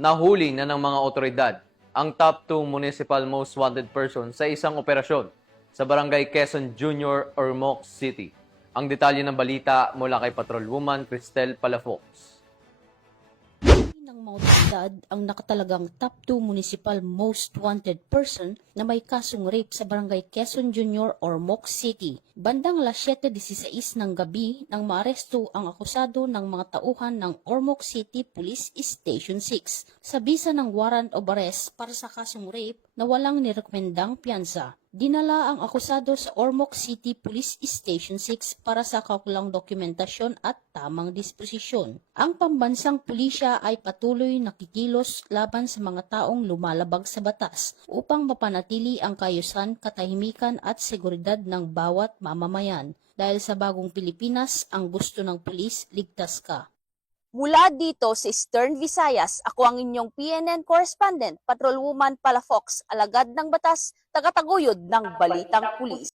Nahuli na ng mga otoridad ang top 2 municipal most wanted person sa isang operasyon sa Barangay Quezon Junior, Ormoc City. Ang detalye ng balita mula kay Patrolwoman Cristel Palafox. Ng mga otoridad ang nakatalagang top 2 municipal most wanted person na may kasong rape sa Barangay Quezon Junior, Ormoc City. Bandang alas 7:16 ng gabi nang maaresto ang akusado ng mga tauhan ng Ormoc City Police Station 6 sa bisa ng warrant of arrest para sa kasong rape na walang nirekomendang piyansa. Dinala ang akusado sa Ormoc City Police Station 6 para sa kaukulang dokumentasyon at tamang disposisyon. Ang pambansang pulisya ay patuloy nakikilos laban sa mga taong lumalabag sa batas upang mapanatili ang kaayusan, katahimikan at seguridad ng bawat mamamayan. Dahil sa bagong Pilipinas, ang gusto ng pulis, ligtas ka. Mula dito sa Eastern Visayas, ako ang inyong PNN correspondent, Patrolwoman Palafox, alagad ng batas, tagataguyod ng Balitang Pulis.